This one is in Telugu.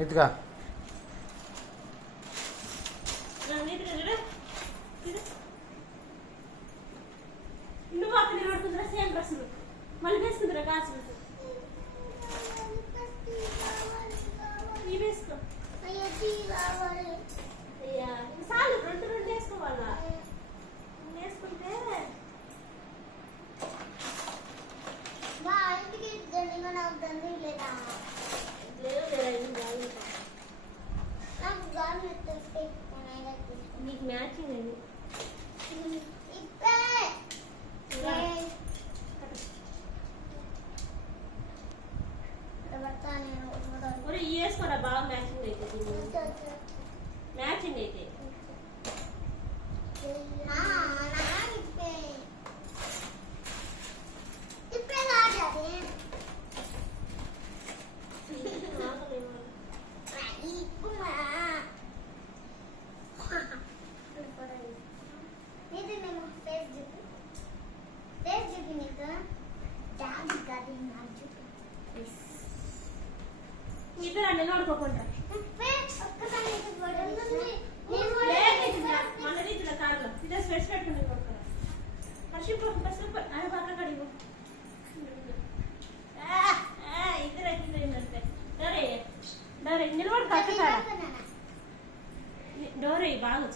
నీట్గా నువ్వు అక్కడ నిలబడుకుంటారా సేమ్ డ్రెస్సులు మళ్ళీ వేసుకుంటారా కాసు ఇవి వేసుకో అయ్యా చాలు రెండు రెండు వేసుకోవాలా వేసుకుంటే నీకు మ్యాచింగ్ అండి ఇవి వేసుకోరా బాగా మ్యాచింగ్ అయితే మ్యాచింగ్ అయితే ఇద్దరు అన్నీ నోడుకోకుండా మన రీతిలో కాదు ఇదే స్పెట్స్ పెట్టుకుని సూపర్ అది పక్క కడిగో ఇద్దరు అయితే డోరే నిలబడి పక్క డోరే బాగా